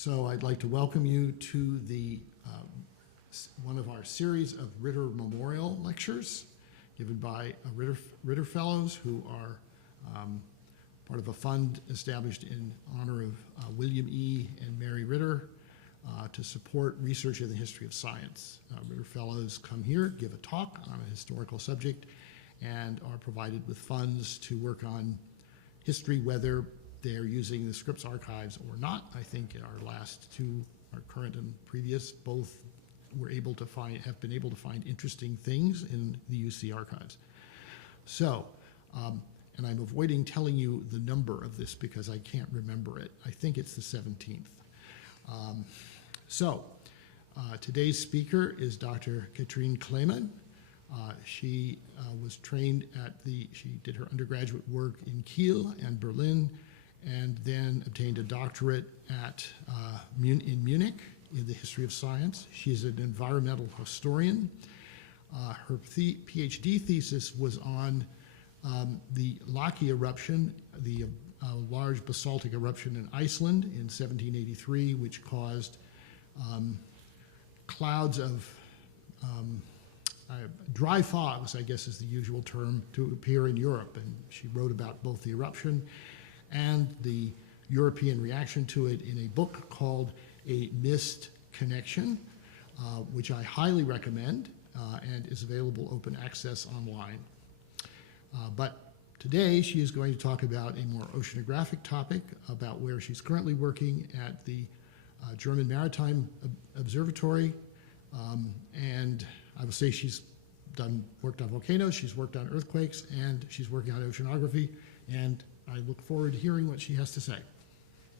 So I'd like to welcome you to the one of our series of Ritter Memorial Lectures given by Ritter Fellows, who are part of a fund established in honor of William E. and Mary Ritter to support research in the history of science. Ritter Fellows come here, give a talk on a historical subject, and are provided with funds to work on history, whether they're using the Scripps archives or not. I think our last two, our current and previous, both were able to have been able to find interesting things in the UC archives. So, and I'm avoiding telling you the number of this because I can't remember it. I think it's the 17th. Today's speaker is Dr. Katrin Kleemann. She was trained she did her undergraduate work in Kiel and Berlin, and then obtained a doctorate in Munich in the history of science. She's an environmental historian. Her PhD thesis was on the Laki eruption, the large basaltic eruption in Iceland in 1783, which caused clouds of dry fogs, I guess is the usual term, to appear in Europe. And she wrote about both the eruption and the European reaction to it in a book called A Mist Connection, which I highly recommend and is available open access online. But today she is going to talk about a more oceanographic topic, about where she's currently working at the German Maritime Observatory. And I will say she's worked on volcanoes, she's worked on earthquakes, and she's working on oceanography. And I look forward to hearing what she has to say.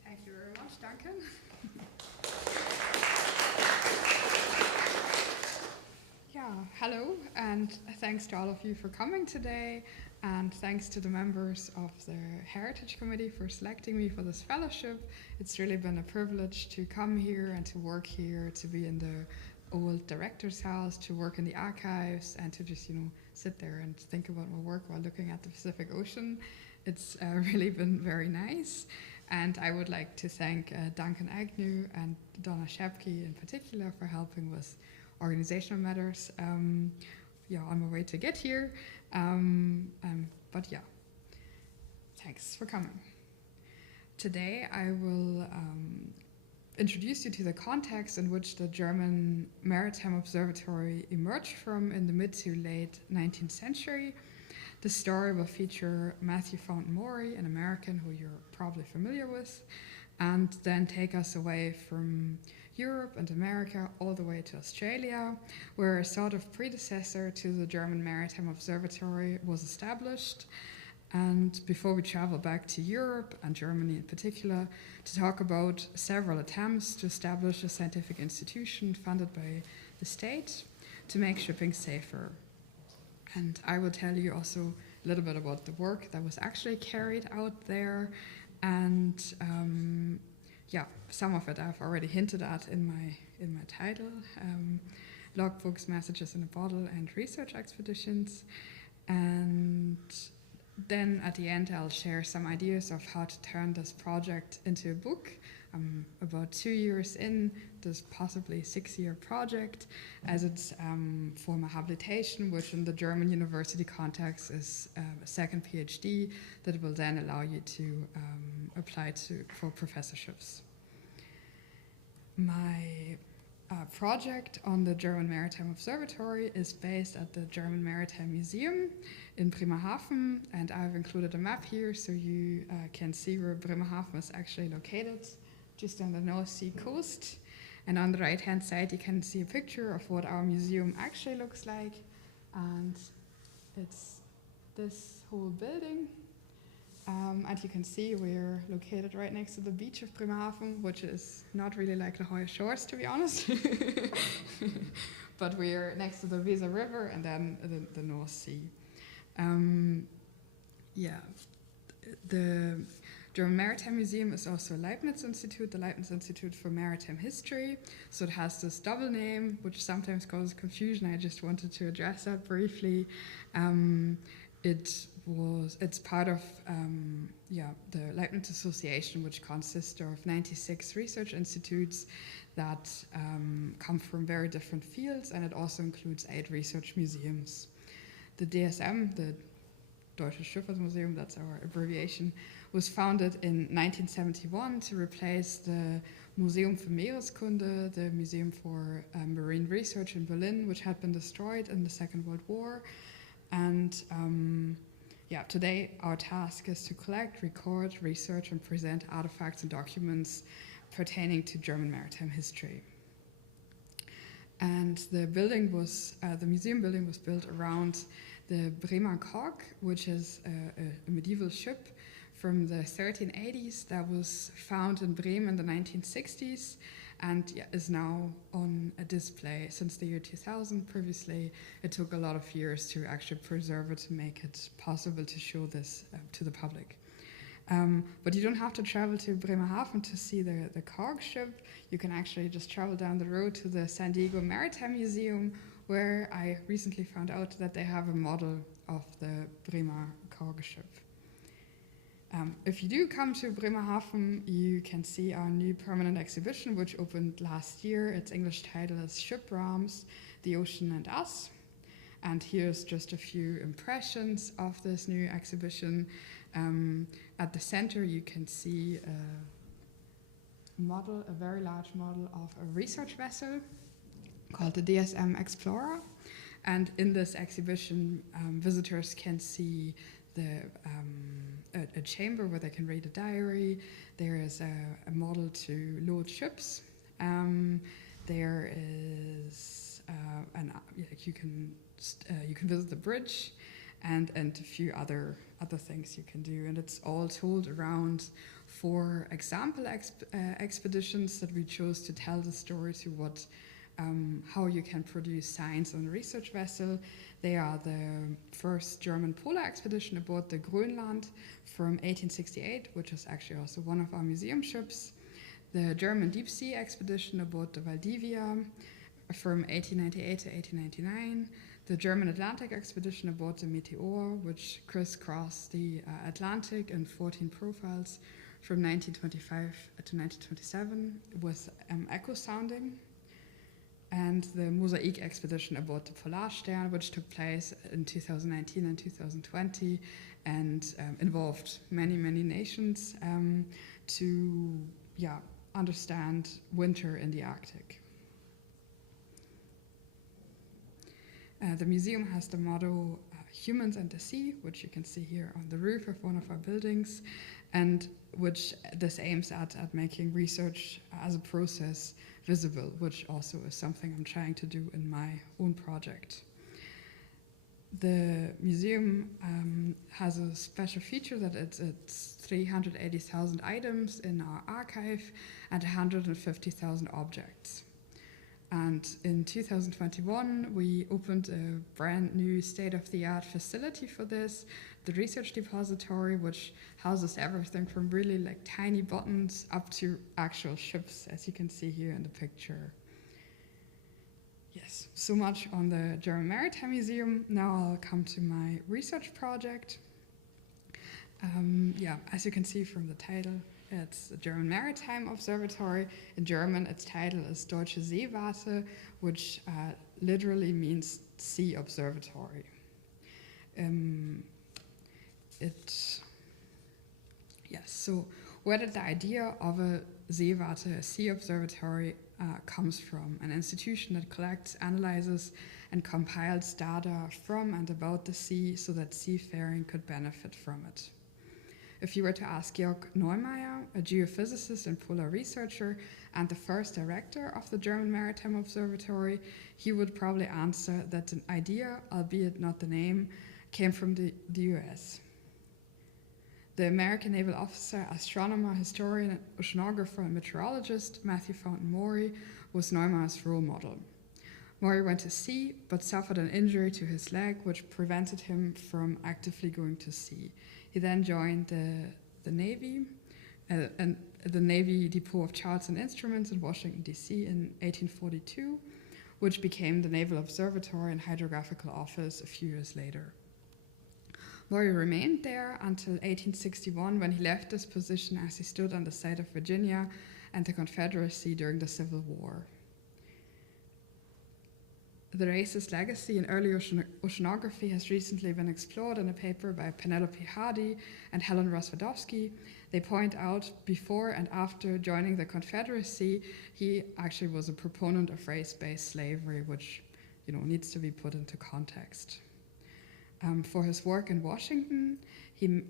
Thank you very much, Duncan. Hello, and thanks to all of you for coming today, and thanks to the members of the Heritage Committee for selecting me for this fellowship. It's really been a privilege to come here and to work here, to be in the old director's house, to work in the archives, and to just, sit there and think about my work while looking at the Pacific Ocean. It's really been very nice, and I would like to thank Duncan Agnew and Donna Shepke in particular for helping with organizational matters on my way to get here. Thanks for coming. Today I will introduce you to the context in which the German Maritime Observatory emerged from in the mid to late 19th century. The story will feature Matthew Fountain Maury, an American who you're probably familiar with, and then take us away from Europe and America all the way to Australia, where a sort of predecessor to the German Maritime Observatory was established. And before we travel back to Europe and Germany in particular, to talk about several attempts to establish a scientific institution funded by the state to make shipping safer. And I will tell you also a little bit about the work that was actually carried out there. And some of it I've already hinted at in my title, logbooks, messages in a bottle, and research expeditions. And then at the end, I'll share some ideas of how to turn this project into a book. I'm about 2 years in this possibly 6-year project, as it's for my habilitation, which in the German university context is a second PhD that will then allow you to apply for professorships. My project on the German Maritime Observatory is based at the German Maritime Museum in Bremerhaven, and I've included a map here so you can see where Bremerhaven is actually located, just on the North Sea coast. And on the right-hand side, you can see a picture of what our museum actually looks like, and it's this whole building. And you can see we're located right next to the beach of Bremerhaven, which is not really like the Hoya Shores, to be honest. But we're next to the Weser River and then the North Sea. The German Maritime Museum is also a Leibniz Institute, the Leibniz Institute for Maritime History. So it has this double name, which sometimes causes confusion. I just wanted to address that briefly. It's part of the Leibniz Association, which consists of 96 research institutes that come from very different fields, and it also includes 8 research museums. The DSM, the Deutsches Schifffahrtsmuseum, that's our abbreviation, was founded in 1971 to replace the Museum für Meereskunde, the Museum for Marine Research in Berlin, which had been destroyed in the Second World War. And today our task is to collect, record, research, and present artifacts and documents pertaining to German maritime history. And the museum building was built around the Bremer Kork, which is a medieval ship from the 1380s that was found in Bremen in the 1960s and is now on a display since the year 2000. Previously, it took a lot of years to actually preserve it to make it possible to show this to the public. But you don't have to travel to Bremerhaven to see the Kork ship. You can actually just travel down the road to the San Diego Maritime Museum, where I recently found out that they have a model of the Bremer Kork ship. If you do come to Bremerhaven, you can see our new permanent exhibition, which opened last year. Its English title is Ship Rams, The Ocean and Us. And here's just a few impressions of this new exhibition. At the center, you can see a very large model of a research vessel called the DSM Explorer. And in this exhibition, visitors can see a chamber where they can read a diary. There is a model to load ships. There is you can visit the bridge, and a few other things you can do. And it's all told around 4 example expeditions that we chose to tell the story to how you can produce science on a research vessel. They are the first German polar expedition aboard the Grönland from 1868, which is actually also one of our museum ships. The German deep sea expedition aboard the Valdivia from 1898 to 1899. The German Atlantic expedition aboard the Meteor, which crisscrossed the Atlantic in 14 profiles from 1925 to 1927 with echo sounding. And the Mosaic expedition aboard the Polarstern, which took place in 2019 and 2020 and involved many, many nations to understand winter in the Arctic. The museum has the motto Humans and the Sea, which you can see here on the roof of one of our buildings, and which this aims at making research as a process visible, which also is something I'm trying to do in my own project. The museum has a special feature that it's 380,000 items in our archive and 150,000 objects. And in 2021, we opened a brand new state-of-the-art facility for this, the Research Depository, which houses everything from really tiny buttons up to actual ships, as you can see here in the picture. Yes, so much on the German Maritime Museum. Now I'll come to my research project. As you can see from the title, it's the German Maritime Observatory. In German, its title is Deutsche Seewarte, which literally means sea observatory. So where did the idea of a Seewarte, a sea observatory, comes from? An institution that collects, analyzes, and compiles data from and about the sea so that seafaring could benefit from it. If you were to ask Georg Neumayer, a geophysicist and polar researcher and the first director of the German Maritime Observatory, he would probably answer that the idea, albeit not the name, came from the US. The American naval officer, astronomer, historian, oceanographer, and meteorologist Matthew Fountain Maury was Neumeyer's role model. Maury went to sea, but suffered an injury to his leg, which prevented him from actively going to sea. He then joined the Navy, and the Navy Depot of Charts and Instruments in Washington, D.C. in 1842, which became the Naval Observatory and Hydrographical Office a few years later. Maury remained there until 1861, when he left this position as he stood on the side of Virginia and the Confederacy during the Civil War. The race's legacy in early oceanography has recently been explored in a paper by Penelope Hardy and Helen Roswadowski. They point out before and after joining the Confederacy, he actually was a proponent of race-based slavery, which needs to be put into context. For his work in Washington, he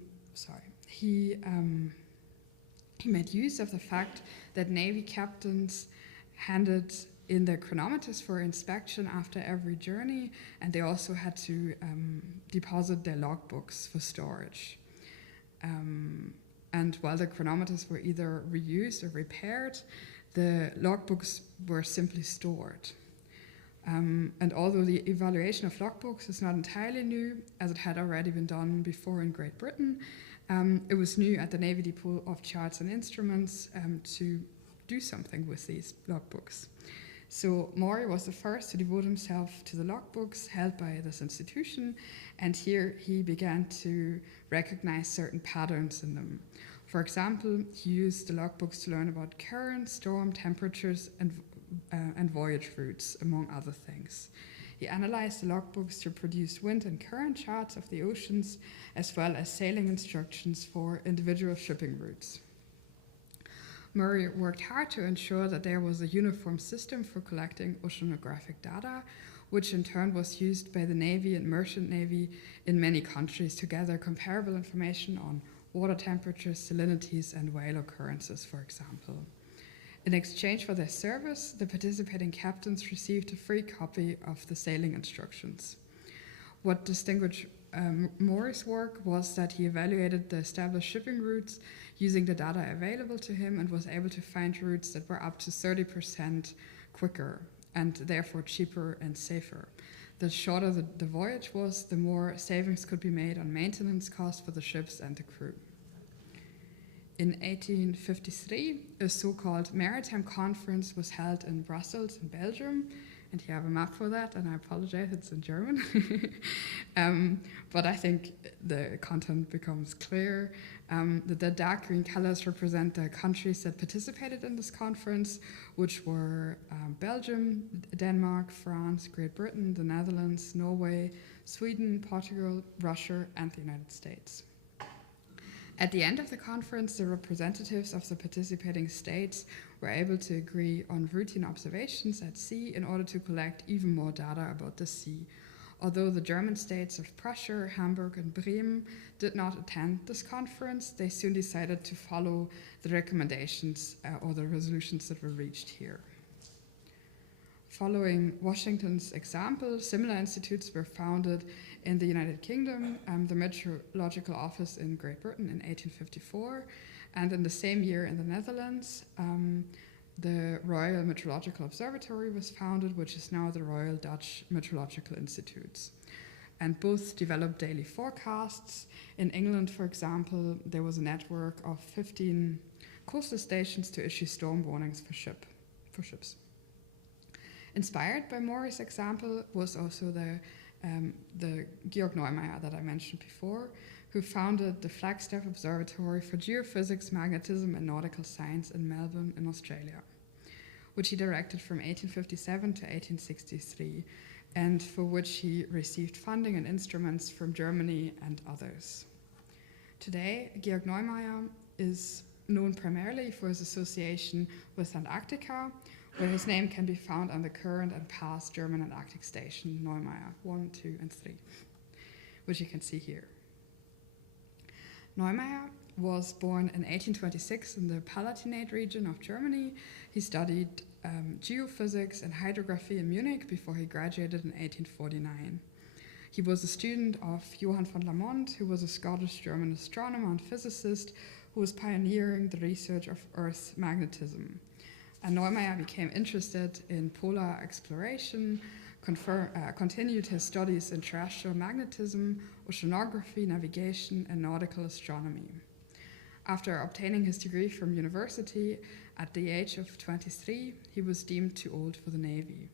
made use of the fact that Navy captains handed in their chronometers for inspection after every journey, and they also had to deposit their logbooks for storage. And while the chronometers were either reused or repaired, the logbooks were simply stored. And although the evaluation of logbooks is not entirely new, as it had already been done before in Great Britain, it was new at the Navy Depot of Charts and Instruments to do something with these logbooks. So Maury was the first to devote himself to the logbooks held by this institution, and here he began to recognize certain patterns in them. For example, he used the logbooks to learn about currents, storm temperatures, and voyage routes, among other things. He analyzed the logbooks to produce wind and current charts of the oceans, as well as sailing instructions for individual shipping routes. Murray worked hard to ensure that there was a uniform system for collecting oceanographic data, which in turn was used by the Navy and Merchant Navy in many countries to gather comparable information on water temperatures, salinities, and whale occurrences, for example. In exchange for their service, the participating captains received a free copy of the sailing instructions. What distinguished Maury's work was that he evaluated the established shipping routes using the data available to him, and was able to find routes that were up to 30% quicker and therefore cheaper and safer. The shorter the voyage was, the more savings could be made on maintenance costs for the ships and the crew. In 1853, a so-called maritime conference was held in Brussels in Belgium, and you have a map for that, and I apologize, it's in German. But I think the content becomes clear. The dark green colors represent the countries that participated in this conference, which were Belgium, Denmark, France, Great Britain, the Netherlands, Norway, Sweden, Portugal, Russia, and the United States. At the end of the conference, the representatives of the participating states were able to agree on routine observations at sea in order to collect even more data about the sea. Although the German states of Prussia, Hamburg, and Bremen did not attend this conference, they soon decided to follow the recommendations or the resolutions that were reached here. Following Washington's example, similar institutes were founded in the United Kingdom, the Meteorological Office in Great Britain in 1854, and in the same year in the Netherlands, the Royal Meteorological Observatory was founded, which is now the Royal Dutch Meteorological Institutes. And both developed daily forecasts. In England, for example, there was a network of 15 coastal stations to issue storm warnings for ships. Inspired by Maury's example was also the Georg Neumayer that I mentioned before, who founded the Flagstaff Observatory for Geophysics, Magnetism, and Nautical Science in Melbourne, in Australia, which he directed from 1857 to 1863, and for which he received funding and instruments from Germany and others. Today, Georg Neumayer is known primarily for his association with Antarctica, where his name can be found on the current and past German Antarctic Station, Neumayer 1, 2, and 3, which you can see here. Neumayer was born in 1826 in the Palatinate region of Germany. He studied geophysics and hydrography in Munich before he graduated in 1849. He was a student of Johann von Lamont, who was a Scottish-German astronomer and physicist who was pioneering the research of Earth's magnetism. And Neumayer became interested in polar exploration, continued his studies in terrestrial magnetism, oceanography, navigation, and nautical astronomy. After obtaining his degree from university at the age of 23, he was deemed too old for the Navy.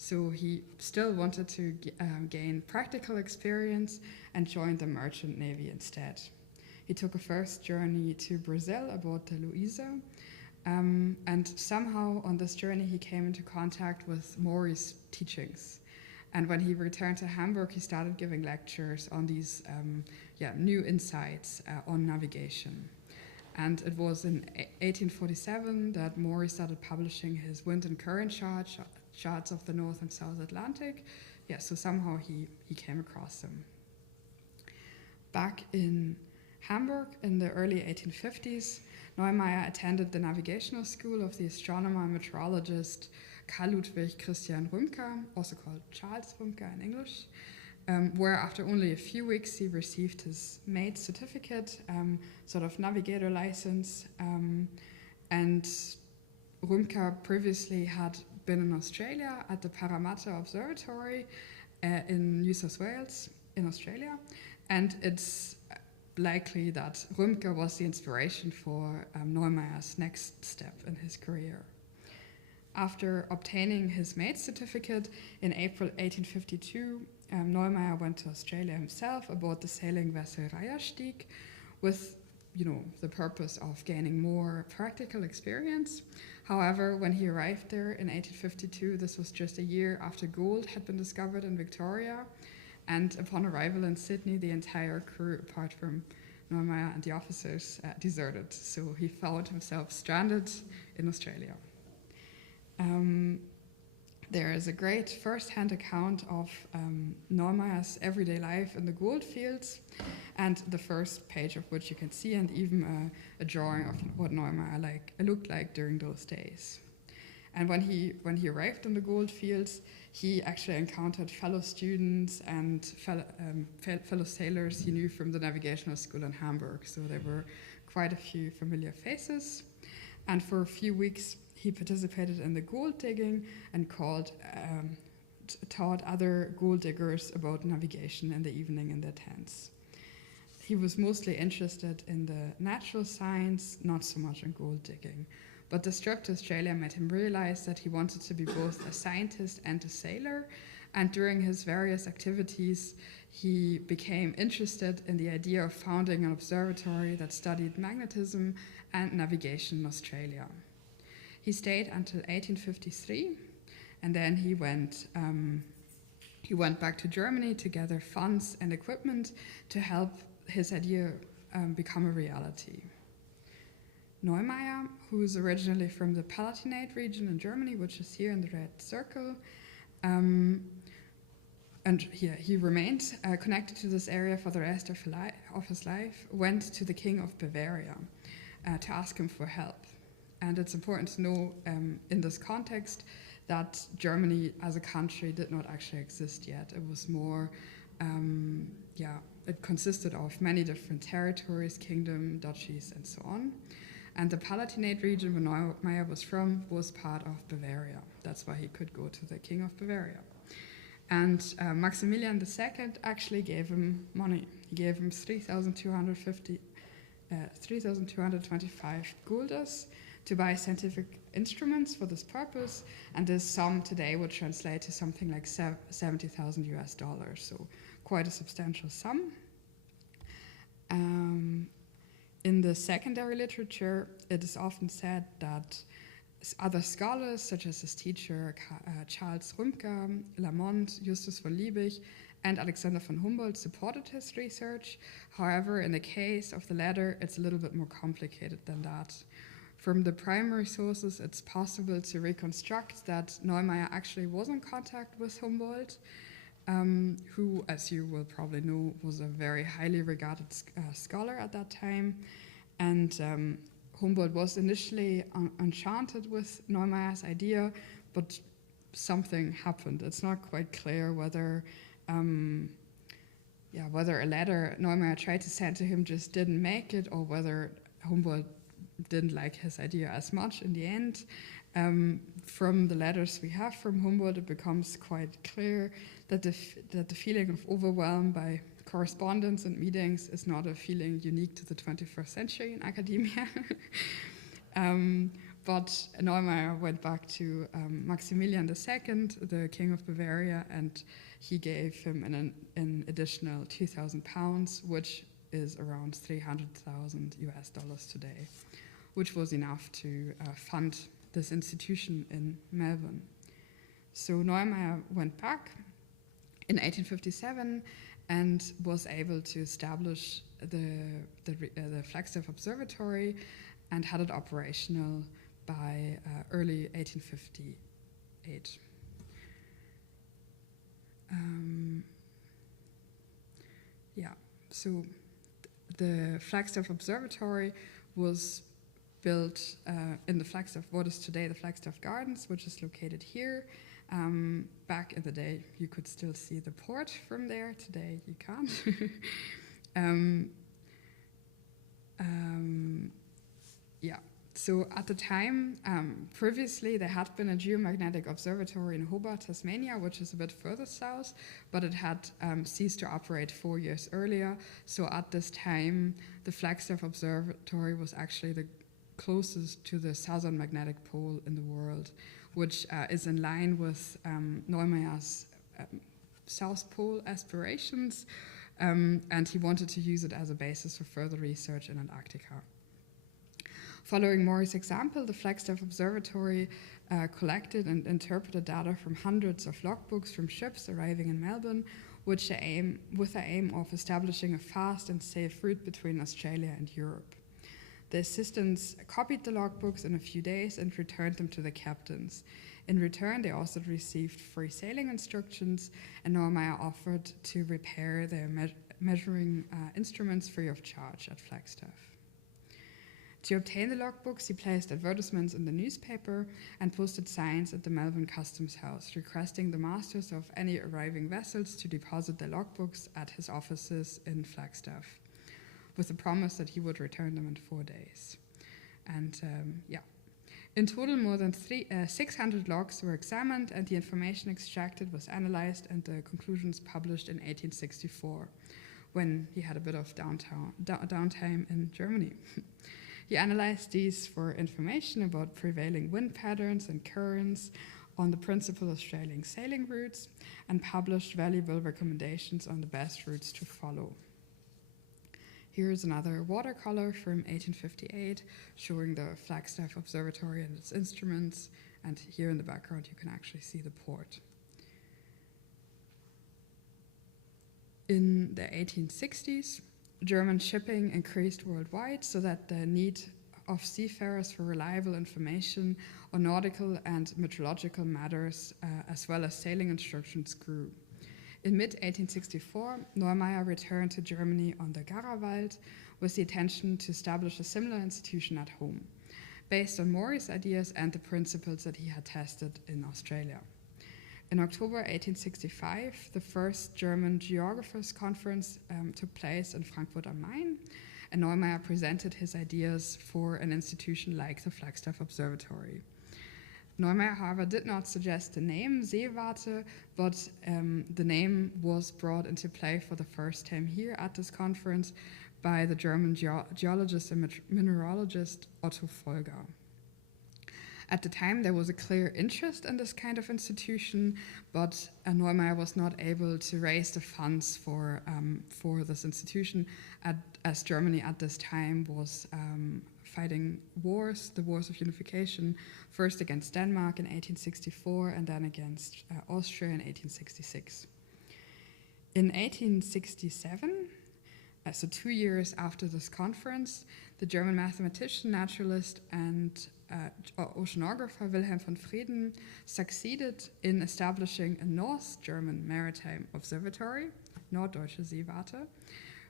So he still wanted to gain practical experience and joined the merchant navy instead. He took a first journey to Brazil aboard the Louisa, and somehow on this journey he came into contact with Maury's teachings. And when he returned to Hamburg, he started giving lectures on these new insights on navigation. And it was in 1847 that Maury started publishing his wind and current charts of the North and South Atlantic. Yeah, so somehow he came across them. Back in Hamburg in the early 1850s, Neumayer attended the navigational school of the astronomer and meteorologist Karl Ludwig Christian Rümker, also called Charles Rümker in English, where after only a few weeks he received his mate's certificate, sort of navigator license, and Rümker previously had been in Australia at the Parramatta Observatory in New South Wales in Australia, and it's likely that Rümker was the inspiration for Neumeyer's next step in his career. After obtaining his mate's certificate in April 1852, Neumayer went to Australia himself aboard the sailing vessel Reiherstieg with the purpose of gaining more practical experience. However, when he arrived there in 1852, this was just a year after gold had been discovered in Victoria, and upon arrival in Sydney, the entire crew, apart from Neumayer and the officers, deserted. So he found himself stranded in Australia. There is a great first-hand account of Neumeyer's everyday life in the gold fields, and the first page of which you can see, and even a drawing of what Neumayer looked like during those days. And when he arrived in the gold fields, he actually encountered fellow students and fellow sailors he knew from the navigational school in Hamburg. So there were quite a few familiar faces. And for a few weeks, he participated in the gold digging and taught other gold diggers about navigation in the evening in their tents. He was mostly interested in the natural science, not so much in gold digging. But this trip to Australia made him realize that he wanted to be both a scientist and a sailor, and during his various activities, he became interested in the idea of founding an observatory that studied magnetism and navigation in Australia. He stayed until 1853, and then he went back to Germany to gather funds and equipment to help his idea become a reality. Neumayer, who is originally from the Palatinate region in Germany, which is here in the red circle, and he remained connected to this area for the rest of his life, went to the King of Bavaria to ask him for help. And it's important to know in this context that Germany as a country did not actually exist yet. It was more, it consisted of many different territories, kingdom, duchies, and so on. And the Palatinate region where Neumayer was from was part of Bavaria. That's why he could go to the King of Bavaria. And Maximilian II actually gave him money. He gave him 3,225 guilders to buy scientific instruments for this purpose, and this sum today would translate to something like $70,000 US, so quite a substantial sum. In the secondary literature, it is often said that other scholars, such as his teacher Charles Rümker, Lamont, Justus von Liebig, and Alexander von Humboldt supported his research. However, in the case of the latter, it's a little bit more complicated than that. From the primary sources, it's possible to reconstruct that Neumayer actually was in contact with Humboldt, who, as you will probably know, was a very highly regarded scholar at that time. And Humboldt was initially enchanted with Neumeyer's idea, but something happened. It's not quite clear whether a letter Neumayer tried to send to him just didn't make it, or whether Humboldt didn't like his idea as much in the end. From the letters we have from Humboldt, it becomes quite clear that the feeling of overwhelm by correspondence and meetings is not a feeling unique to the 21st century in academia. But Neumayer went back to Maximilian II, the King of Bavaria, and he gave him an additional £2,000, which is around 300,000 US dollars today, which was enough to fund this institution in Melbourne. So Neumayer went back in 1857 and was able to establish the Flagstaff Observatory and had it operational by early 1858. So the Flagstaff Observatory was built in the Flagstaff, what is today the Flagstaff Gardens, which is located here. Back in the day, you could still see the port from there. Today, you can't. So at the time, previously there had been a geomagnetic observatory in Hobart, Tasmania, which is a bit further south, but it had ceased to operate 4 years earlier. So at this time, the Flagstaff Observatory was actually the closest to the southern magnetic pole in the world, which is in line with Neumeyer's South Pole aspirations, and he wanted to use it as a basis for further research in Antarctica. Following Maury's example, the Flagstaff Observatory collected and interpreted data from hundreds of logbooks from ships arriving in Melbourne, with the aim of establishing a fast and safe route between Australia and Europe. The assistants copied the logbooks in a few days and returned them to the captains. In return, they also received free sailing instructions, and Neumayer offered to repair their measuring instruments free of charge at Flagstaff. To obtain the logbooks, he placed advertisements in the newspaper and posted signs at the Melbourne Customs House, requesting the masters of any arriving vessels to deposit their logbooks at his offices in Flagstaff, with the promise that he would return them in 4 days. And in total, more than 600 logs were examined, and the information extracted was analyzed and the conclusions published in 1864, when he had a bit of downtime in Germany. He analyzed these for information about prevailing wind patterns and currents on the principal Australian sailing routes, and published valuable recommendations on the best routes to follow. Here's another watercolor from 1858 showing the Flagstaff Observatory and its instruments, and here in the background you can actually see the port. In the 1860s, German shipping increased worldwide so that the need of seafarers for reliable information on nautical and meteorological matters, as well as sailing instructions, grew. In mid-1864, Neumayer returned to Germany on the Garawald with the intention to establish a similar institution at home, based on Maury's ideas and the principles that he had tested in Australia. In October 1865, the first German Geographers' Conference took place in Frankfurt am Main, and Neumayer presented his ideas for an institution like the Flagstaff Observatory. Neumayer, however, did not suggest the name Seewarte, but the name was brought into play for the first time here at this conference by the German geologist and mineralogist Otto Folger. At the time, there was a clear interest in this kind of institution, but Neumayer was not able to raise the funds for this institution, as Germany at this time was fighting wars, the wars of unification, first against Denmark in 1864 and then against Austria in 1866. In 1867, so 2 years after this conference, the German mathematician, naturalist, and oceanographer Wilhelm von Freeden succeeded in establishing a North German Maritime Observatory, Norddeutsche Seewarte,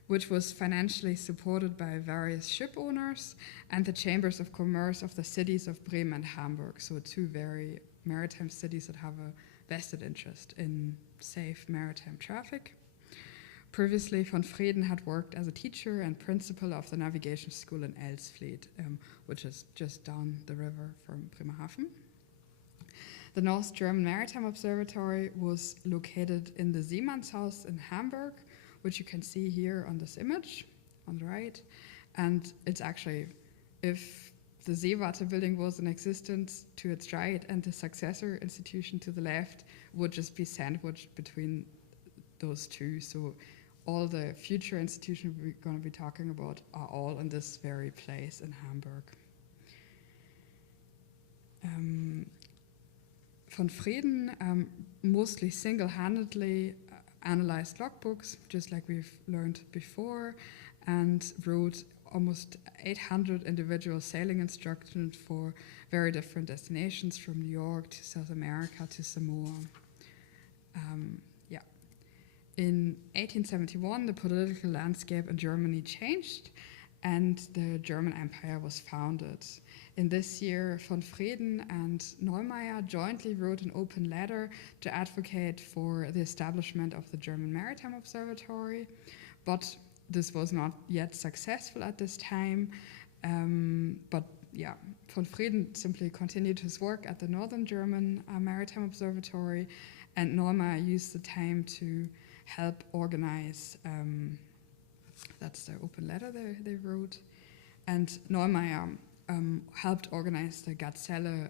which was financially supported by various ship owners and the chambers of commerce of the cities of Bremen and Hamburg, so 2 very maritime cities that have a vested interest in safe maritime traffic. Previously, von Freeden had worked as a teacher and principal of the navigation school in Elsfleth, which is just down the river from Bremerhaven. The North German Maritime Observatory was located in the Seemannshaus in Hamburg, which you can see here on this image on the right. And it's actually, if the Seewarte building was in existence to its right, and the successor institution to the left would just be sandwiched between those two. So all the future institutions we're going to be talking about are all in this very place in Hamburg. Von Freeden mostly single-handedly analyzed logbooks, just like we've learned before, and wrote almost 800 individual sailing instructions for very different destinations, from New York to South America to Samoa. In 1871, the political landscape in Germany changed, and the German Empire was founded. In this year, von Freeden and Neumayer jointly wrote an open letter to advocate for the establishment of the German Maritime Observatory, but this was not yet successful at this time. Von Freeden simply continued his work at the Northern German Maritime Observatory, and Neumayer used the time to help organize, that's the open letter they wrote, and Neumayer helped organize the Gazelle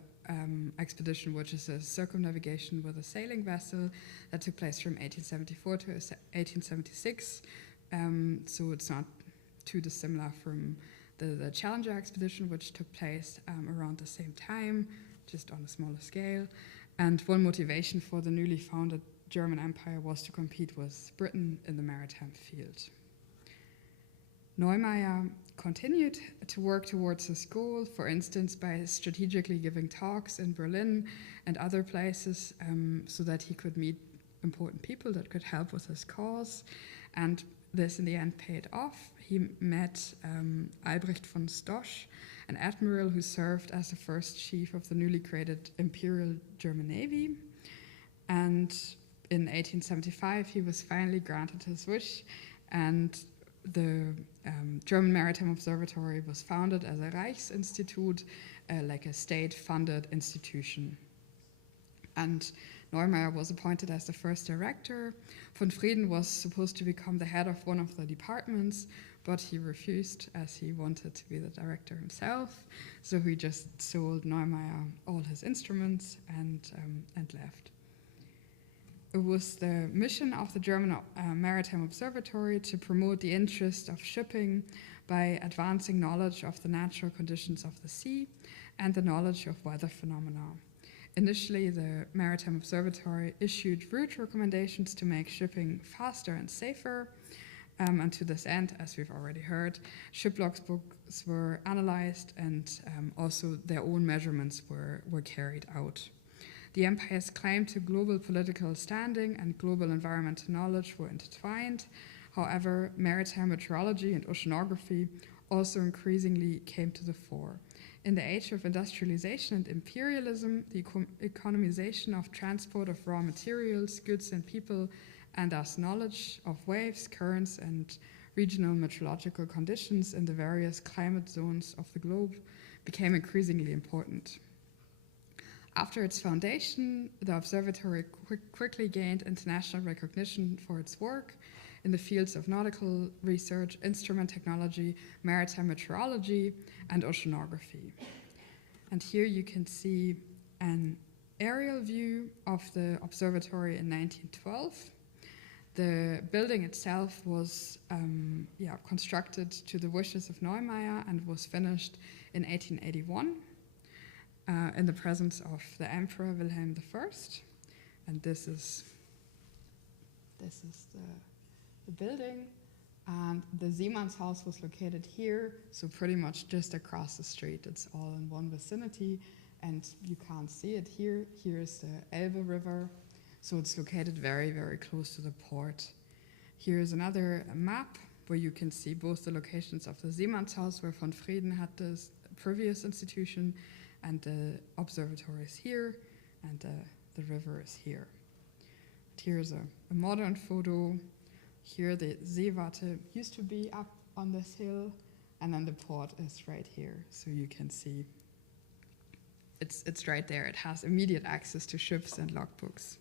expedition, which is a circumnavigation with a sailing vessel that took place from 1874 to 1876. So it's not too dissimilar from the Challenger expedition, which took place around the same time, just on a smaller scale. And one motivation for the newly founded German Empire was to compete with Britain in the maritime field. Neumayer continued to work towards this goal, for instance, by strategically giving talks in Berlin and other places so that he could meet important people that could help with his cause. And this in the end paid off. He met Albrecht von Stosch, an admiral who served as the first chief of the newly created Imperial German Navy. And in 1875, he was finally granted his wish, and the German Maritime Observatory was founded as a Reichsinstitut, like a state-funded institution. And Neumayer was appointed as the first director. Von Freeden was supposed to become the head of one of the departments, but he refused, as he wanted to be the director himself. So he just sold Neumayer all his instruments and left. It was the mission of the German Maritime Observatory to promote the interest of shipping by advancing knowledge of the natural conditions of the sea and the knowledge of weather phenomena. Initially, the Maritime Observatory issued route recommendations to make shipping faster and safer. And to this end, as we've already heard, ship logbooks were analyzed, and also their own measurements were carried out. The empire's claim to global political standing and global environmental knowledge were intertwined. However, maritime meteorology and oceanography also increasingly came to the fore. In the age of industrialization and imperialism, the economization of transport of raw materials, goods, and people, and thus knowledge of waves, currents, and regional meteorological conditions in the various climate zones of the globe became increasingly important. After its foundation, the observatory quickly gained international recognition for its work in the fields of nautical research, instrument technology, maritime meteorology, and oceanography. And here you can see an aerial view of the observatory in 1912. The building itself was constructed to the wishes of Neumayer and was finished in 1881 in the presence of the Emperor Wilhelm I. And this is the building. And the Seemannshaus was located here, so pretty much just across the street. It's all in one vicinity, and you can't see it here. Here's the Elbe River, so it's located very, very close to the port. Here's another map where you can see both the locations of the Seemannshaus, where von Freeden had this previous institution, and the observatory is here, and the river is here. Here's a modern photo. Here the Seewarte used to be up on this hill, and then the port is right here. So you can see it's right there. It has immediate access to ships and logbooks.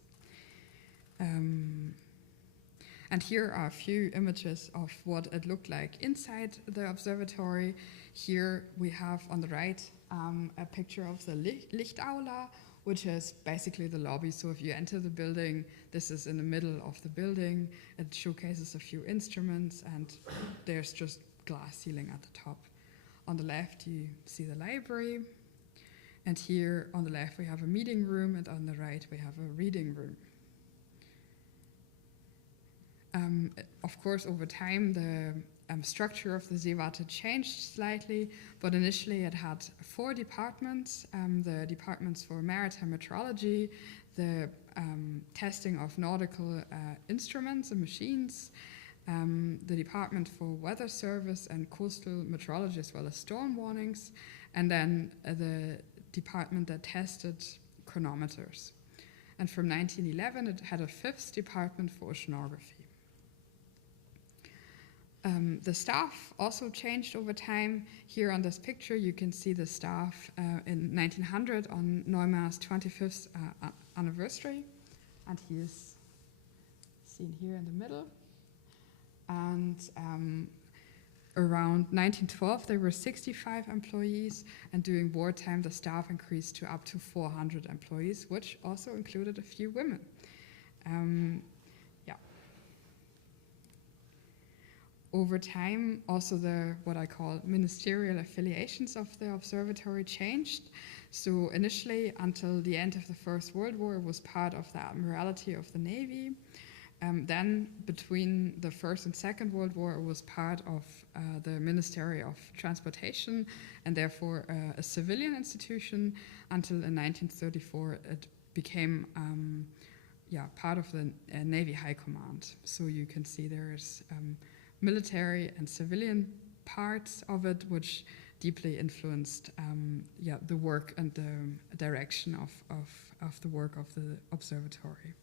And here are a few images of what it looked like inside the observatory. Here we have on the right a picture of the Lichtaula, which is basically the lobby. So if you enter the building, this is in the middle of the building. It showcases a few instruments, and there's just glass ceiling at the top. On the left, you see the library. And here on the left, we have a meeting room, and on the right, we have a reading room. Of course, over time, the structure of the Seewarte changed slightly, but initially it had 4 departments, the departments for maritime meteorology, the testing of nautical instruments and machines, the department for weather service and coastal meteorology, as well as storm warnings, and then the department that tested chronometers. And from 1911, it had a 5th department for oceanography. The staff also changed over time. Here on this picture, you can see the staff in 1900 on Neumeyer's 25th anniversary, and he is seen here in the middle. And around 1912, there were 65 employees, and during wartime, the staff increased to up to 400 employees, which also included a few women. Over time, also the what I call ministerial affiliations of the observatory changed. So initially, until the end of the First World War, it was part of the Admiralty of the Navy. Then, between the First and Second World War, it was part of the Ministry of Transportation, and therefore a civilian institution, until in 1934 it became part of the Navy High Command. So you can see there's military and civilian parts of it, which deeply influenced the work and the direction of the work of the observatory.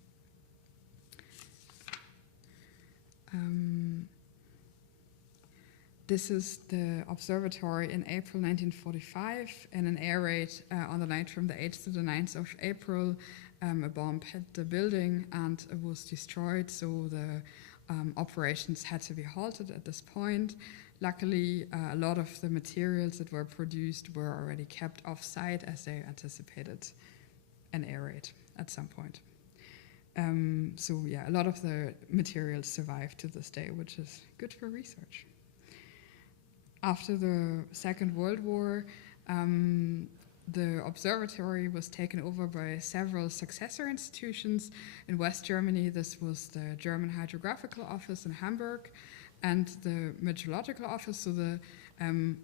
This is the observatory in April 1945. In an air raid on the night from the 8th to the 9th of April, a bomb hit the building and it was destroyed, so the operations had to be halted at this point. Luckily, a lot of the materials that were produced were already kept off-site as they anticipated an air raid at some point. A lot of the materials survive to this day, which is good for research. After the Second World War, the observatory was taken over by several successor institutions. In West Germany, this was the German Hydrographical Office in Hamburg and the Meteorological Office, so the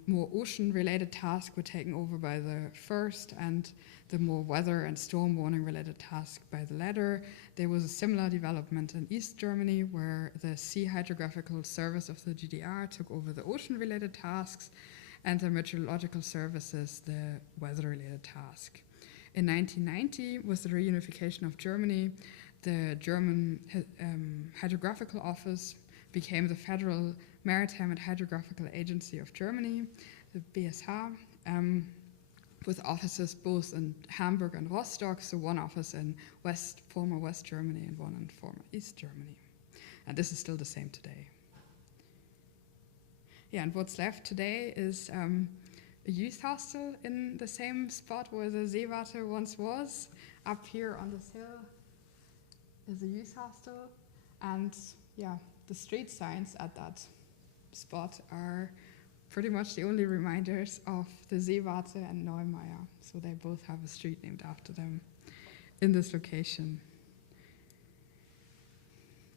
more ocean-related tasks were taken over by the first, and the more weather and storm warning-related tasks by the latter. There was a similar development in East Germany, where the Sea Hydrographical Service of the GDR took over the ocean-related tasks, and the meteorological services the weather-related task. In 1990, with the reunification of Germany, the German Hydrographical Office became the Federal Maritime and Hydrographical Agency of Germany, the BSH, with offices both in Hamburg and Rostock, so one office in former West Germany and one in former East Germany. And this is still the same today. Yeah, and what's left today is a youth hostel in the same spot where the Seewarte once was. Up here on this hill is a youth hostel, and the street signs at that spot are pretty much the only reminders of the Seewarte and Neumayer. So they both have a street named after them in this location.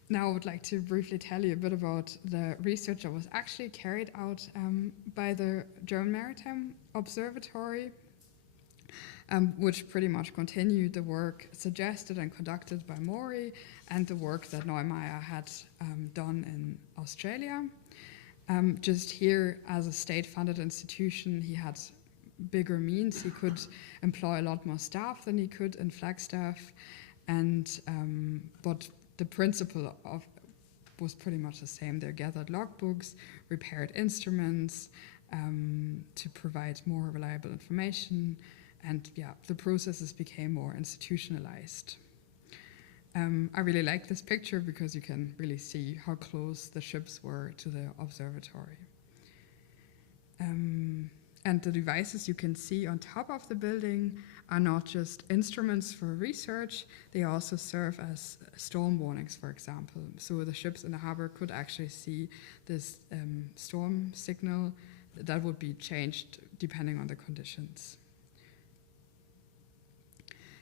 Now I would like to briefly tell you a bit about the research that was actually carried out by the German Maritime Observatory, which pretty much continued the work suggested and conducted by Maury and the work that Neumayer had done in Australia. Just here, as a state-funded institution, he had bigger means. He could employ a lot more staff than he could in Flagstaff, and but the principle was pretty much the same. They gathered logbooks, repaired instruments to provide more reliable information, and the processes became more institutionalized. I really like this picture because you can really see how close the ships were to the observatory. And the devices you can see on top of the building are not just instruments for research, they also serve as storm warnings, for example. So the ships in the harbor could actually see this storm signal that would be changed depending on the conditions.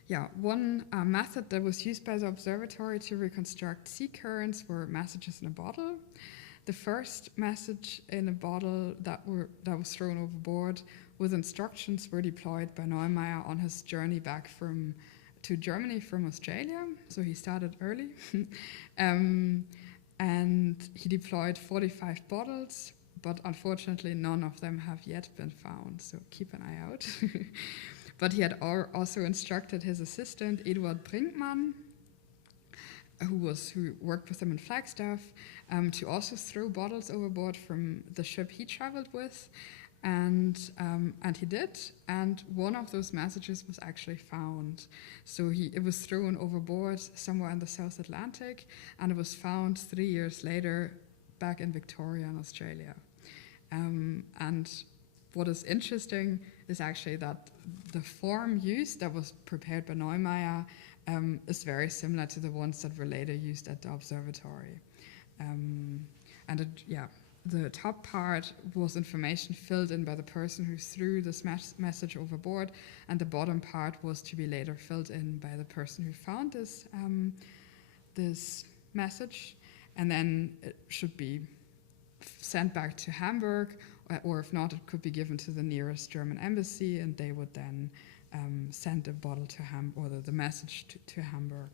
Yeah, one method that was used by the observatory to reconstruct sea currents were messages in a bottle. The first message in a bottle that was thrown overboard with instructions were deployed by Neumayer on his journey back to Germany from Australia. So he started early. And he deployed 45 bottles, but unfortunately none of them have yet been found. So keep an eye out. But he had also instructed his assistant, Eduard Brinkmann, who worked with him in Flagstaff, to also throw bottles overboard from the ship he traveled with, and he did. And one of those messages was actually found. So it was thrown overboard somewhere in the South Atlantic, and it was found 3 years later back in Victoria in Australia. And what is interesting is actually that the form used that was prepared by Neumayer is very similar to the ones that were later used at the observatory. The top part was information filled in by the person who threw this message overboard, and the bottom part was to be later filled in by the person who found this message, and then it should be sent back to Hamburg, or if not, it could be given to the nearest German embassy, and they would then send the bottle to or the message to Hamburg.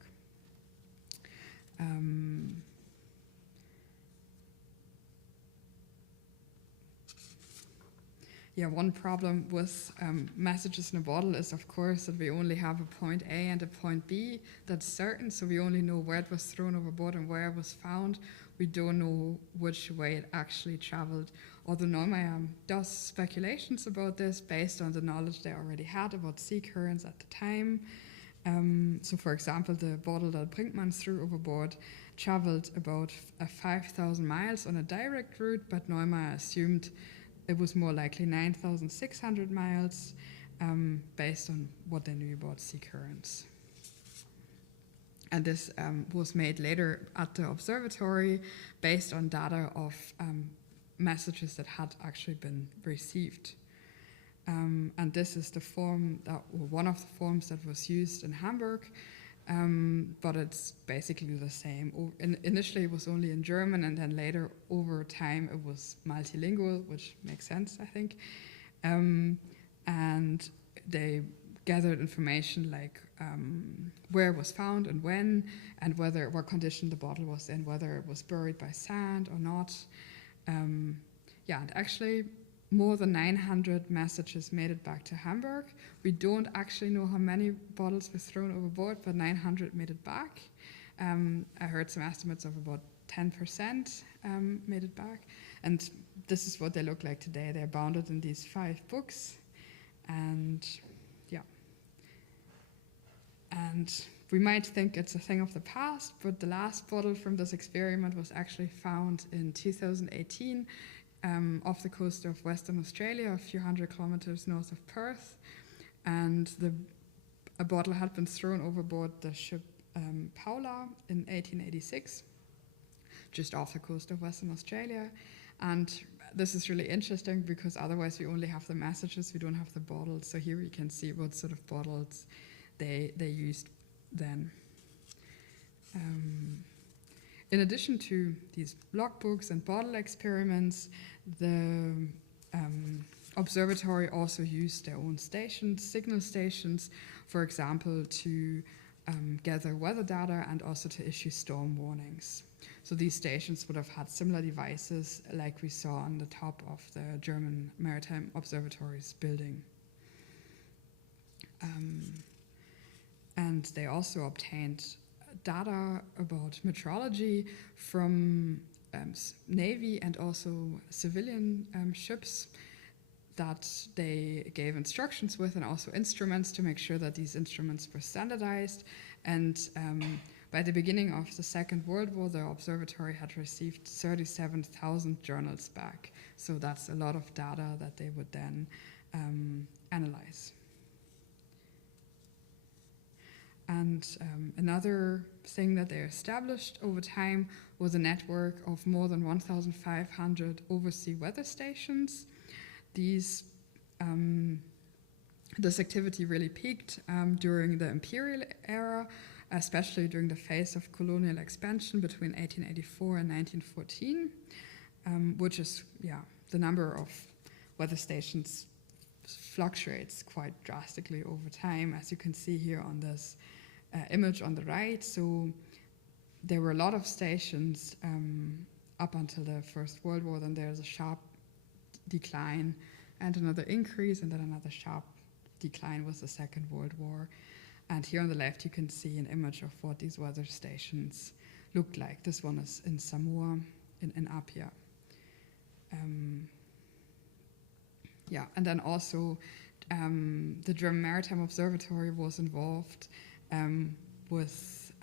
One problem with messages in a bottle is, of course, that we only have a point A and a point B that's certain, so we only know where it was thrown overboard and where it was found. We don't know which way it actually traveled. Although Neumayer does speculations about this based on the knowledge they already had about sea currents at the time. So, for example, the bottle that Brinkmann threw overboard traveled about 5,000 miles on a direct route, but Neumayer assumed it was more likely 9,600 miles based on what they knew about sea currents. And this was made later at the observatory based on data of messages that had actually been received. And this is the form one of the forms that was used in Hamburg, but it's basically the same. Initially it was only in German, and then later over time it was multilingual, which makes sense, I think. And they gathered information like where it was found and when, and what condition the bottle was in, whether it was buried by sand or not. And actually more than 900 messages made it back to Hamburg. We don't actually know how many bottles were thrown overboard, but 900 made it back. I heard some estimates of about 10% made it back. And this is what they look like today. They're bounded in these 5 books. And we might think it's a thing of the past, but the last bottle from this experiment was actually found in 2018 off the coast of Western Australia, a few hundred kilometers north of Perth. And a bottle had been thrown overboard the ship Paula in 1886, just off the coast of Western Australia. And this is really interesting because otherwise we only have the messages, we don't have the bottles. So here we can see what sort of bottles they used then. In addition to these logbooks and bottle experiments, the observatory also used their own stations, signal stations, for example, to gather weather data and also to issue storm warnings. So these stations would have had similar devices like we saw on the top of the German Maritime Observatory's building. And they also obtained data about meteorology from Navy and also civilian ships that they gave instructions with, and also instruments to make sure that these instruments were standardized. And by the beginning of the Second World War, the observatory had received 37,000 journals back. So that's a lot of data that they would then analyze. And another thing that they established over time was a network of more than 1,500 oversea weather stations. This activity really peaked during the imperial era, especially during the phase of colonial expansion between 1884 and 1914, which is, the number of weather stations fluctuates quite drastically over time, as you can see here on this image on the right. So there were a lot of stations up until the First World War, then there's a sharp decline and another increase, and then another sharp decline with the Second World War. And here on the left you can see an image of what these weather stations looked like. This one is in Samoa, in Apia. And then also the German Maritime Observatory was involved with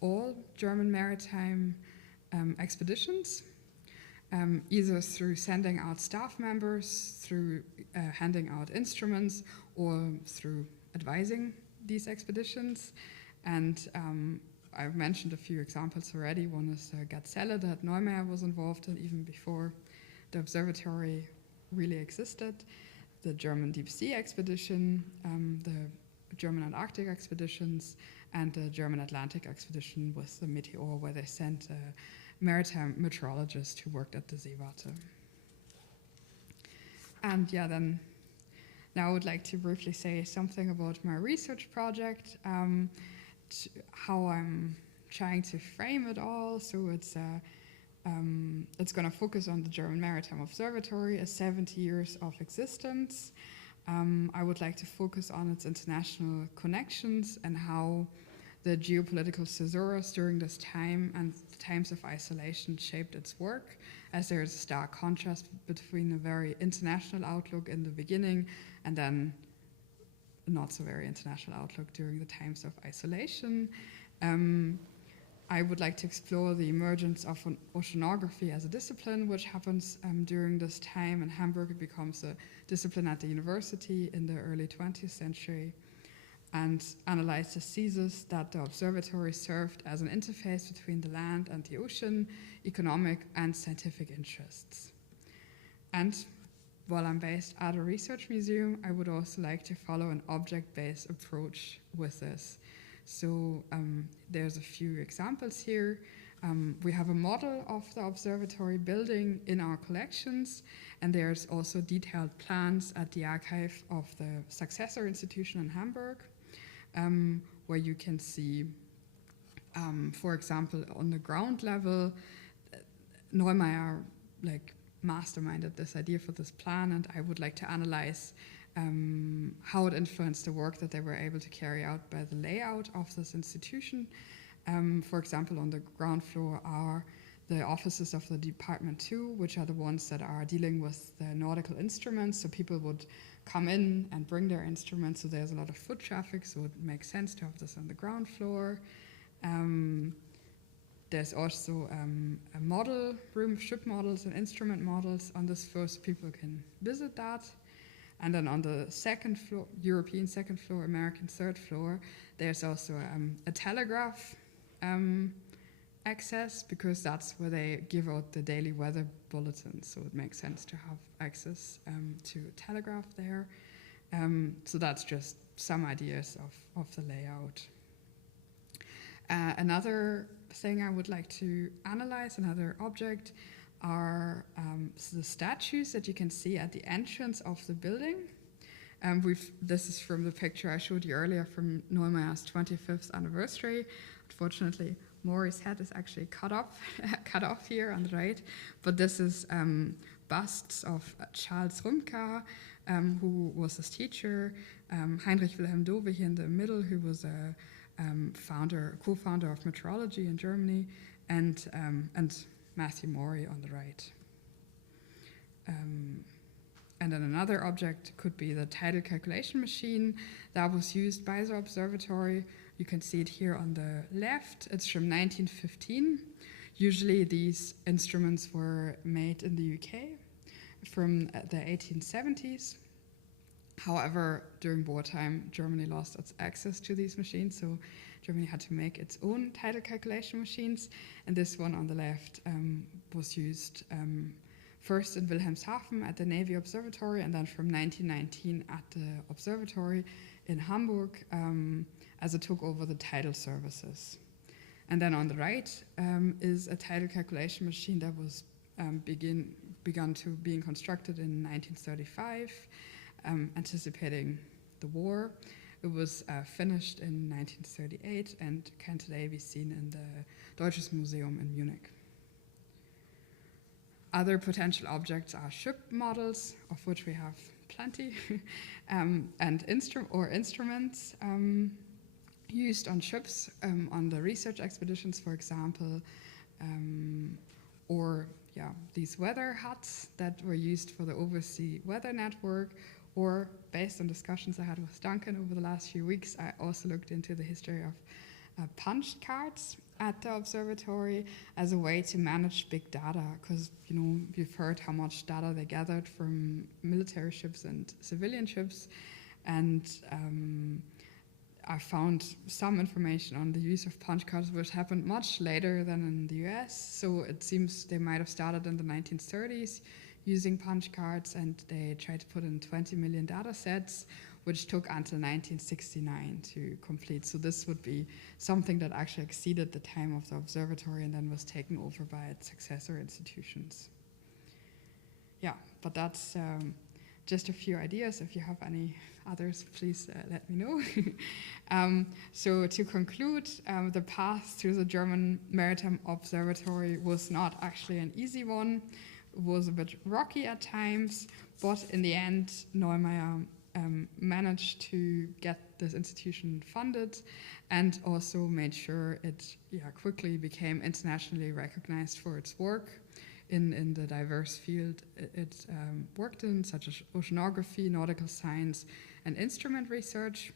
all German maritime expeditions, either through sending out staff members, through handing out instruments, or through advising these expeditions. And I've mentioned a few examples already. One is Gazelle that Neumayer was involved in even before the observatory really existed, the German Deep Sea Expedition, the German Antarctic expeditions, and the German Atlantic expedition with the Meteor, where they sent a maritime meteorologist who worked at the Seewarte. And then now I would like to briefly say something about my research project, how I'm trying to frame it all. So it's going to focus on the German Maritime Observatory, as 70 years of existence. I would like to focus on its international connections and how the geopolitical caesuras during this time and the times of isolation shaped its work, as there is a stark contrast between a very international outlook in the beginning and then a not so very international outlook during the times of isolation. I would like to explore the emergence of oceanography as a discipline, which happens during this time. In Hamburg, it becomes a discipline at the university in the early 20th century, and analyze the thesis that the observatory served as an interface between the land and the ocean, economic and scientific interests. And while I'm based at a research museum, I would also like to follow an object-based approach with this. So there's a few examples here. We have a model of the observatory building in our collections, and there's also detailed plans at the archive of the successor institution in Hamburg, where you can see, for example, on the ground level, Neumayer masterminded this idea for this plan, and I would like to analyze how it influenced the work that they were able to carry out by the layout of this institution. For example, on the ground floor are the offices of the Department 2, which are the ones that are dealing with the nautical instruments. So people would come in and bring their instruments, so there's a lot of foot traffic, so it makes sense to have this on the ground floor. There's also a model room, ship models and instrument models on this floor, so people can visit that. And then on the second floor, European second floor, American third floor, there's also a telegraph access, because that's where they give out the daily weather bulletins. So it makes sense to have access to telegraph there. So that's just some ideas of the layout. Another thing I would like to analyze, another object, are the statues that you can see at the entrance of the building. This is from the picture I showed you earlier from Neumeyer's 25th anniversary. Unfortunately, Maury's head is actually cut off here on the right. But this is busts of Charles Rumka, who was his teacher, Heinrich Wilhelm Dove here in the middle, who was a co-founder of meteorology in Germany, and Matthew Maury on the right. And then another object could be the tidal calculation machine that was used by the observatory. You can see it here on the left. It's from 1915. Usually these instruments were made in the UK from the 1870s. However, during wartime, Germany lost its access to these machines, so Germany had to make its own tidal calculation machines, and this one on the left was used first in Wilhelmshaven at the Navy Observatory, and then from 1919 at the observatory in Hamburg as it took over the tidal services. And then on the right is a tidal calculation machine that was begun to being constructed in 1935, anticipating the war. It was finished in 1938 and can today be seen in the Deutsches Museum in Munich. Other potential objects are ship models, of which we have plenty, and instruments used on ships on the research expeditions, for example, or these weather huts that were used for the oversea weather network, or based on discussions I had with Duncan over the last few weeks, I also looked into the history of punch cards at the observatory as a way to manage big data, because you've heard how much data they gathered from military ships and civilian ships, and I found some information on the use of punch cards, which happened much later than in the US. So it seems they might have started in the 1930s using punch cards, and they tried to put in 20 million data sets, which took until 1969 to complete. So this would be something that actually exceeded the time of the observatory and then was taken over by its successor institutions. Yeah, but that's just a few ideas. If you have any others, please let me know. So to conclude, the path to the German Maritime Observatory was not actually an easy one. It was a bit rocky at times, but in the end, Neumayer managed to get this institution funded and also made sure it quickly became internationally recognized for its work in the diverse field it worked in, such as oceanography, nautical science, and instrument research.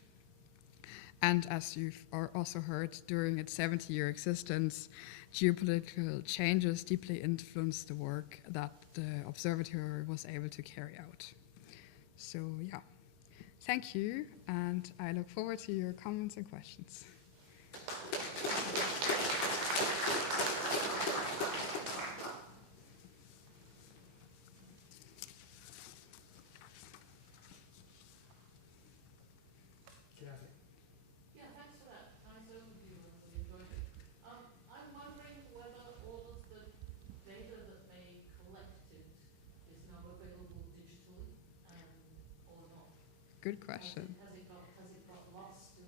And as you've also heard, during its 70-year existence, geopolitical changes deeply influenced the work that the observatory was able to carry out. So thank you, and I look forward to your comments and questions. Good question. Has it got lost in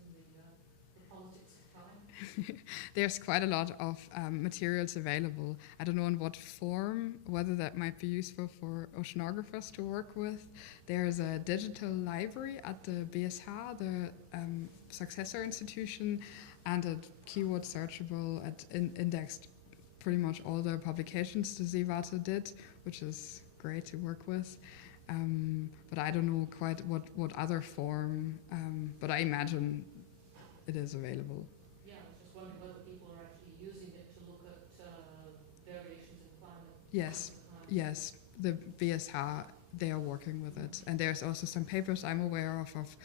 the politics of time? There's quite a lot of materials available. I don't know in what form, whether that might be useful for oceanographers to work with. There's a digital library at the BSH, the successor institution, and a keyword searchable indexed pretty much all the publications the Seewarte did, which is great to work with. But I don't know quite what other form, but I imagine it is available. Yeah, I was just wondering whether people are actually using it to look at variations in climate. Yes, the BSH, they are working with it. And there's also some papers I'm aware of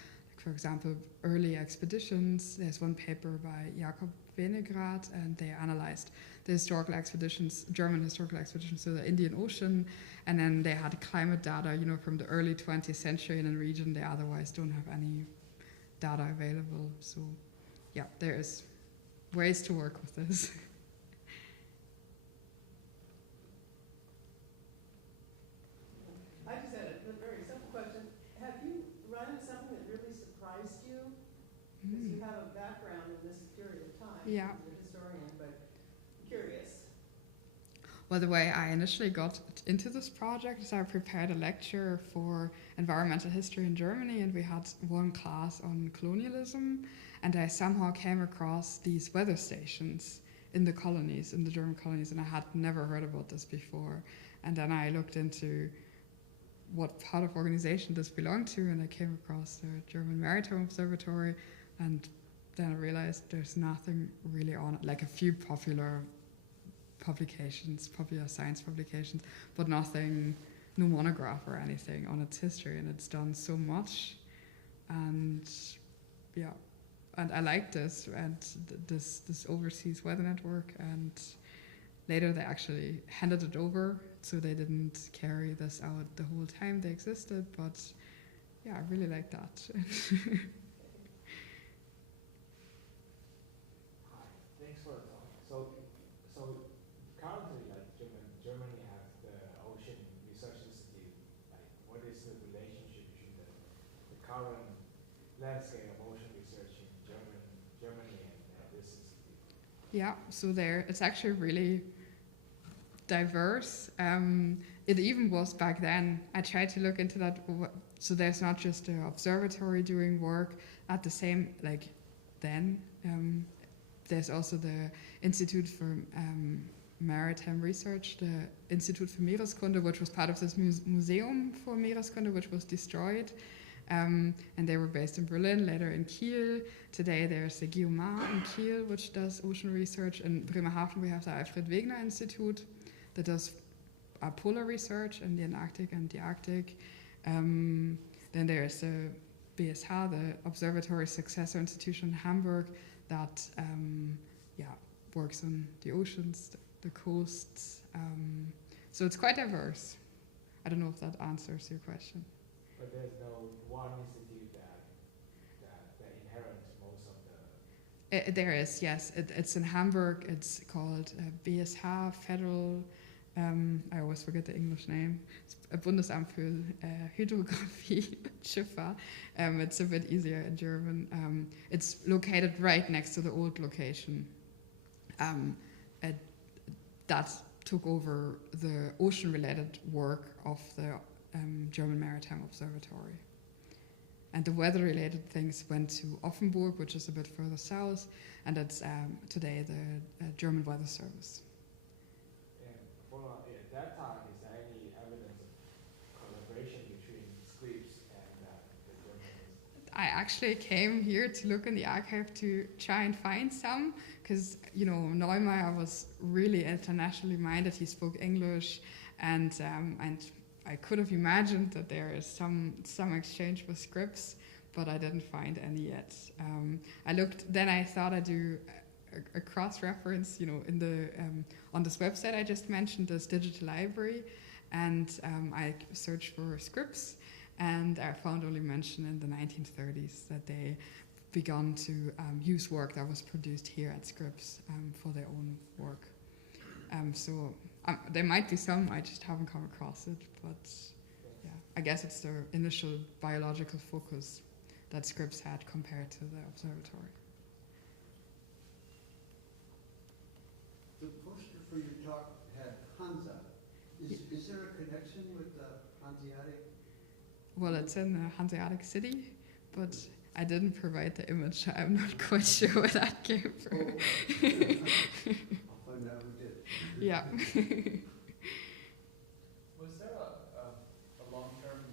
for example, early expeditions. There's one paper by Jakob Venegrad, and they analyzed the historical expeditions, German historical expeditions to the Indian Ocean, and then they had climate data, from the early 20th century in a region they otherwise don't have any data available. So, there is ways to work with this. I just had a very simple question. Have you run into something that really surprised you? Because you have a background in this period of time. Yeah. You're a historian, but I'm curious. Well, the way I initially got into this project is I prepared a lecture for environmental history in Germany, and we had one class on colonialism, and I somehow came across these weather stations in the colonies, in the German colonies, and I had never heard about this before. And then I looked into what part of organization this belonged to, and I came across the German Maritime Observatory, and then I realized there's nothing really on it, like a few popular publications, popular science publications, but nothing no monograph or anything on its history, and it's done so much. And yeah, and I like this and this overseas weather network. And later they actually handed it over, so they didn't carry this out the whole time they existed. But yeah, I really like that. Hi, thanks for the talk. So currently, like Germany has the Ocean Research Institute. Like, what is the relationship between the current landscape of ocean research in Germany and this institute? Yeah, so it's actually really diverse. It even was back then. I tried to look into that. So there's not just the observatory doing work at the same, like then. There's also the Institute for Maritime Research, the Institute for Meereskunde, which was part of this museum for Meereskunde, which was destroyed. And they were based in Berlin, later in Kiel. Today there's the Geomar in Kiel, which does ocean research. In Bremerhaven we have the Alfred Wegener Institute that does polar research in the Antarctic and the Arctic. Then there's the BSH, the Observatory Successor Institution in Hamburg, that works on the oceans, the coasts. So it's quite diverse. I don't know if that answers your question. But there's no one institute that inherits most of the... There is, yes. It's in Hamburg. It's called BSH, Federal... I always forget the English name. It's Bundesamt für Hydrographie, Schifffahrt. It's a bit easier in German. It's located right next to the old location. That took over the ocean-related work of the German Maritime Observatory. And the weather-related things went to Offenburg, which is a bit further south, and it's today the German Weather Service. At that time, is there any evidence of collaboration between Scripps and the Germans? I actually came here to look in the archive to try and find some, because Neumayer was really internationally minded. He spoke English, and I could have imagined that there is some exchange with Scripps, but I didn't find any yet. I looked. Then I thought I'd do a cross-reference, in the on this website I just mentioned, this digital library, and I searched for Scripps, and I found only mention in the 1930s that they begun to use work that was produced here at Scripps for their own work. So there might be some, I just haven't come across it, but yeah, I guess it's the initial biological focus that Scripps had compared to the observatory. The poster for your talk had Hansa. Is there a connection with the Hanseatic? Well, it's in the Hanseatic city, but I didn't provide the image. I'm not quite sure where that came from. I'll find out who did. Yeah. Was there a long-term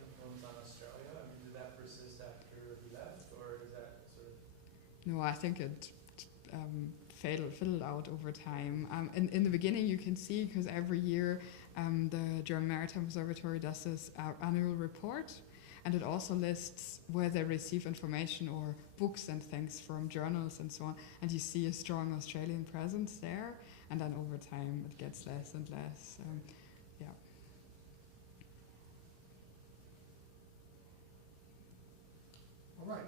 influence on Australia? I mean, did that persist after he left, or is that sort of... No, I think it fiddled out over time. In the beginning, you can see, because every year the German Maritime Observatory does this annual report, and it also lists where they receive information or books and things from journals and so on, and you see a strong Australian presence there, and then over time it gets less and less. Yeah. All right.